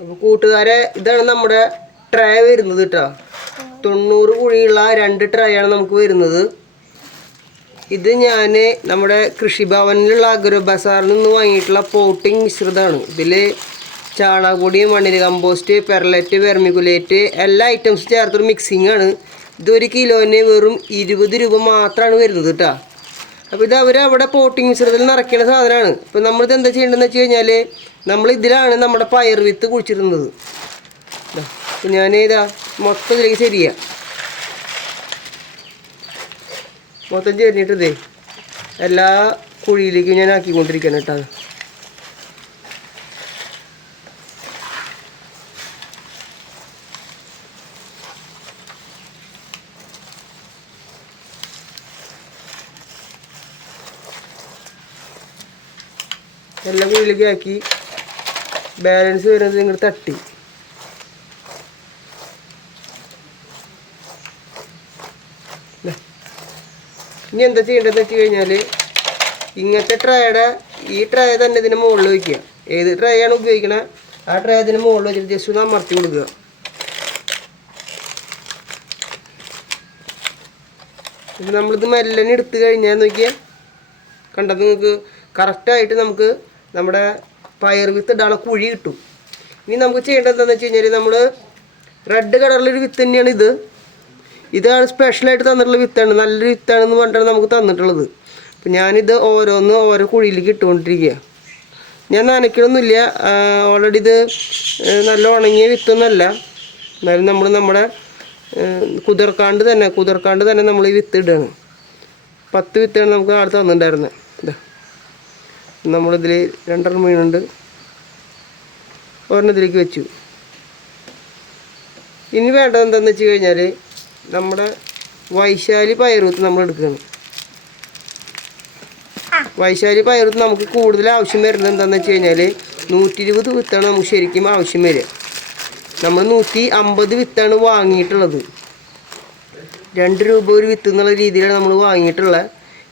അപ്പോൾ കൂട്ടുകാരെ, ഇതാണ് നമ്മുടെ ട്രേ വരുന്നത് കേട്ടോ. 90 കുഴിയുള്ള 2 ട്രേ ആണ് നമുക്ക് വരുന്നത്. ഇത് ഞാൻ നമ്മുടെ കൃഷിഭവനിലുള്ള അഗ്രോ ബസാറിൽ നിന്ന് വാങ്ങിയിട്ടുള്ള പോട്ടിംഗ് മിശ്രിതമാണ്. ഇതിൽ ചാണകപ്പൊടി, മണ്ണിര കമ്പോസ്റ്റ്, പെർലറ്റ്, വെർമിക്കുലേറ്റ് എല്ലാ ഐറ്റംസും ചേർത്തൊരു മിക്സിംഗ് ആണ്. ഇത് 1 കിലോന് വെറും 20 രൂപ മാത്രമാണ് വരുന്നത് കേട്ടോ. അപ്പോൾ ഇത് അവരവിടെ പോട്ടിംഗ് മിശ്രിതത്തിൽ നിറയ്ക്കുന്ന സാധനമാണ്. അപ്പോൾ നമ്മളിത് എന്താ ചെയ്യേണ്ടതെന്ന് വെച്ച് കഴിഞ്ഞാൽ, നമ്മൾ ഇതിലാണ് നമ്മുടെ പയർ വിത്ത് കുഴിച്ചിരുന്നത്. അപ്പോൾ ഞാനിതാ മൊത്തം ഇതിലേക്ക് ശരിയാ മൊത്തം ചേർന്നിട്ടതേ എല്ലാ കുഴിയിലേക്കും ഞാൻ ആക്കിക്കൊണ്ടിരിക്കണം കേട്ടോ. എല്ലാ കുഴിയിലേക്ക് ആക്കി ബാലൻസ് വരുന്നത് ഇങ്ങോട്ട് തട്ടി. ഇനി എന്താ ചെയ്യേണ്ടതെന്ന് വെച്ച് കഴിഞ്ഞാൽ, ഇങ്ങനത്തെ ട്രേയുടെ ഈ ട്രേ തന്നെ ഇതിന് മുകളിൽ വയ്ക്കുക. ഏത് ട്രേ ആണ് ഉപയോഗിക്കണത് ആ ട്രേ ഇതിന് മുകളിൽ വെച്ചിട്ട് ജസ്റ്റ് ഒന്ന് അമർത്തി കൊടുക്കുക. ഇത് നമ്മളിത് മെല്ലനെ എടുത്തു കഴിഞ്ഞാൽ നോക്കിയാൽ കണ്ടത് നിങ്ങൾക്ക് കറക്റ്റായിട്ട് നമുക്ക് നമ്മുടെ പയർ വിത്ത് ഇടാനുള്ള കുഴി കിട്ടും. ഇനി നമുക്ക് ചെയ്യേണ്ടത് എന്താണെന്ന് വെച്ച് കഴിഞ്ഞാൽ, നമ്മൾ റെഡ് കളറിലൊരു വിത്ത് തന്നെയാണ് ഇത്. ഇതാണ് സ്പെഷ്യലായിട്ട് തന്നിട്ടുള്ള വിത്താണ്, നല്ലൊരു വിത്താണെന്ന് പറഞ്ഞിട്ടാണ് നമുക്ക് തന്നിട്ടുള്ളത്. അപ്പം ഞാനിത് ഓരോ കുഴിയിലേക്ക് ഇട്ടുകൊണ്ടിരിക്കുക. ഞാൻ നനയ്ക്കണമൊന്നുമില്ല, ഓൾറെഡി ഇത് നല്ല ഉണങ്ങിയ വിത്തൊന്നുമല്ല. എന്നാലും നമ്മുടെ കുതിർക്കാണ്ട് തന്നെ നമ്മൾ ഈ വിത്ത് ഇടുകയാണ്. 10 വിത്താണ് നമുക്ക് നാളെ തന്നിട്ടുണ്ടായിരുന്നത്. ഇതാ നമ്മളിതിൽ 2 മീനുണ്ട്, ഒരെണ്ണത്തിലേക്ക് വെച്ചു. ഇനി വേണ്ടത് എന്താണെന്ന് വെച്ച് കഴിഞ്ഞാൽ, നമ്മുടെ വൈശാലി പയറുവിത്ത് നമ്മൾ എടുക്കുകയാണ്. വൈശാലി പയറുവിത്ത് നമുക്ക് കൂടുതൽ ആവശ്യം വരുന്നത് എന്താണെന്ന് വെച്ച് കഴിഞ്ഞാൽ, 120 വിത്താണ് നമുക്ക് ശരിക്കും ആവശ്യം വരിക. നമ്മൾ 150 വിത്താണ് വാങ്ങിയിട്ടുള്ളത്. 2 രൂപ ഒരു വിത്ത് എന്നുള്ള രീതിയിലാണ് നമ്മൾ വാങ്ങിയിട്ടുള്ളത്.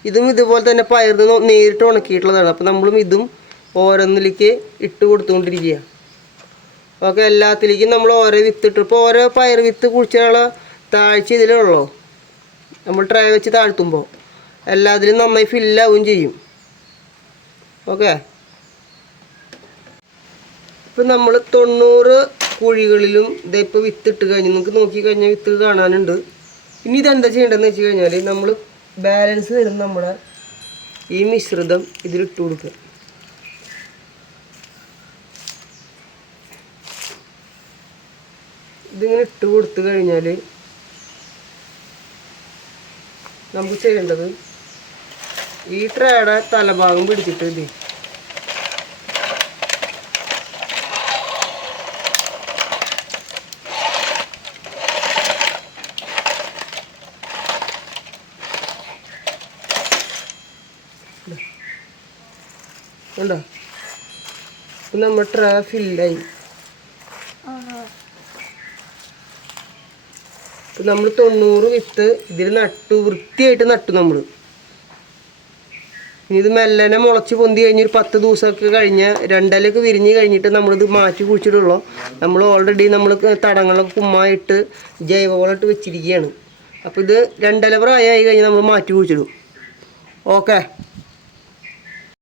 ഇതും ഇതുപോലെ തന്നെ പയറിന് നേരിട്ട് ഉണക്കിയിട്ടുള്ളതാണ്. അപ്പോൾ നമ്മളും ഇതും ഓരോന്നിലേക്ക് ഇട്ട് കൊടുത്തുകൊണ്ടിരിക്കുക. ഓക്കെ, എല്ലാത്തിലേക്കും നമ്മൾ ഓരോ വിത്ത് ഇട്ട്, ഇപ്പോൾ ഓരോ പയർ വിത്ത് കുഴിച്ചാലുള്ള താഴ്ച ഇതിലുള്ളൂ. നമ്മൾ ട്രേ വെച്ച് താഴ്ത്തുമ്പോൾ എല്ലാത്തിലും നന്നായി ഫില്ലാവുകയും ചെയ്യും. ഓക്കെ, ഇപ്പം നമ്മൾ 90 കുഴികളിലും ഇതിപ്പോൾ വിത്തിട്ട് കഴിഞ്ഞ് നിങ്ങൾക്ക് നോക്കിക്കഴിഞ്ഞാൽ വിത്ത് കാണാനുണ്ട്. ഇനി ഇതെന്താ ചെയ്യേണ്ടതെന്ന് വെച്ച് കഴിഞ്ഞാൽ, നമ്മൾ ബാലൻസ് വരുന്ന നമ്മുടെ ഈ മിശ്രിതം ഇതിലിട്ട് കൊടുക്കുക. ഇതിങ്ങനെ ഇട്ട് കൊടുത്തു കഴിഞ്ഞാൽ നമുക്ക് ചെയ്യേണ്ടത്, ഈ ട്രേയുടെ തലഭാഗം പിടിച്ചിട്ട് ഇത് കണ്ടോ, ഇപ്പം നമ്മൾ ട്രേ ഫില്ലായി. ഇപ്പം നമ്മൾ 90 വിത്ത് ഇതിൽ നട്ടു, വൃത്തിയായിട്ട് നട്ടു നമ്മൾ. ഇനി ഇത് മെല്ലനെ മുളച്ച് പൊന്തി കഴിഞ്ഞ് ഒരു 10 ദിവസമൊക്കെ കഴിഞ്ഞ് 2 ഇലയൊക്കെ വിരിഞ്ഞ് കഴിഞ്ഞിട്ട് നമ്മളിത് മാറ്റി കുഴിച്ചിട്ടുള്ളൂ. നമ്മൾ ഓൾറെഡി നമ്മൾ തടങ്ങളൊക്കെ കുമ്മായിട്ട് ജൈവവളമിട്ട് വെച്ചിരിക്കുകയാണ്. അപ്പോൾ ഇത് 2 ഇല പ്രായമായി കഴിഞ്ഞാൽ നമ്മൾ മാറ്റി കുഴിച്ചിടും. ഓക്കെ.